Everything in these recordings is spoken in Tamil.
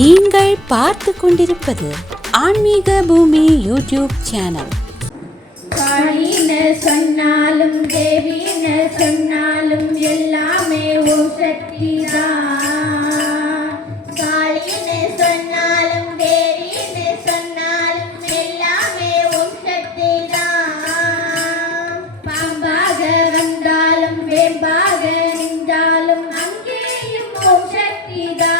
நீங்கள் பார்த்து கொண்டிருப்பது ஆன்மீக பூமி யூடியூப் சேனல். காளின்னு சொன்னாலும் தேவின்னு சொன்னாலும் எல்லாமே ஓம் சக்தி தான். காளின்னு சொன்னாலும் தேவின்னு சொன்னாலும் எல்லாமே ஓம் சக்தி தான். பாம்பாக வந்தாலும் வேம்பாக நின்றாலும் அங்கேயும் ஓம் சக்தி தான்.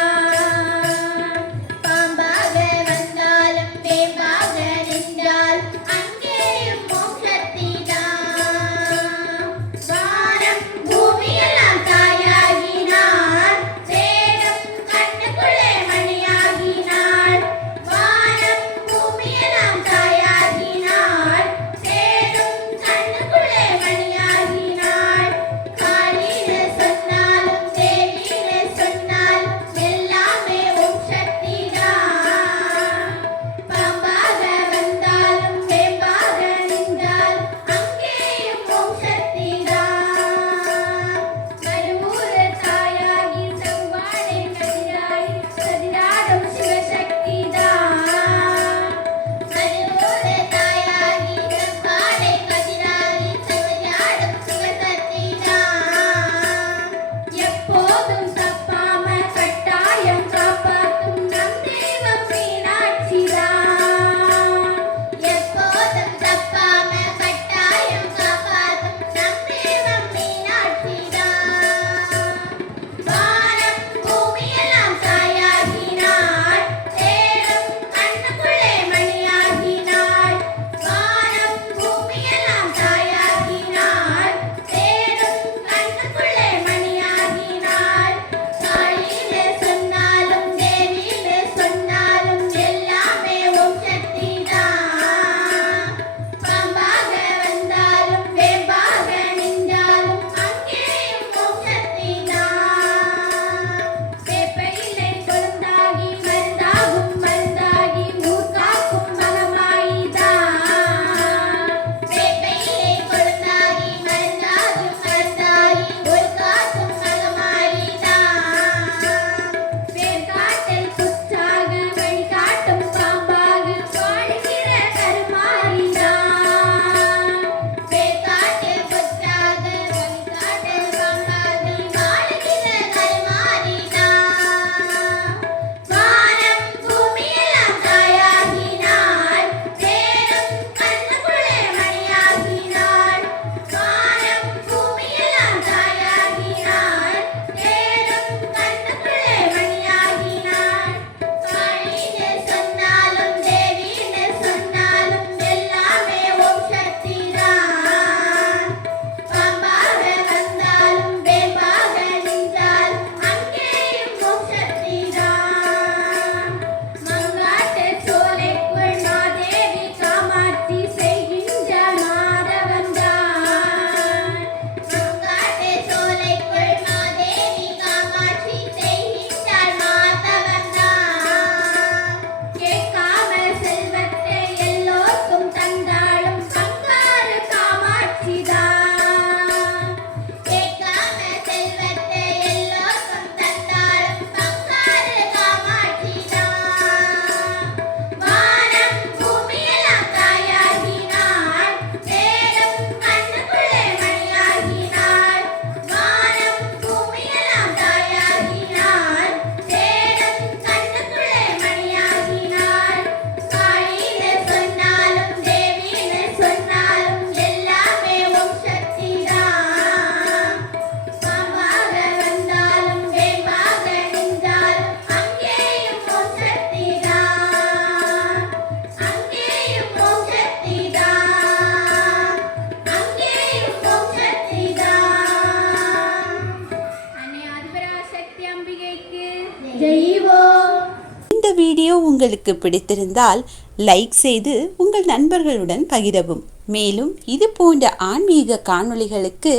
இந்த வீடியோ உங்களுக்கு பிடித்திருந்தால் லைக் செய்து உங்கள் நண்பர்களுடன் பகிரவும். மேலும் இது போன்ற ஆன்மீக காணொளிகளுக்கு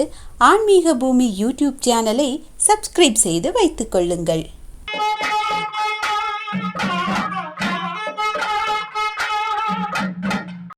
ஆன்மீக பூமி யூடியூப் சேனலை சப்ஸ்கிரைப் செய்து வைத்துக் கொள்ளுங்கள்.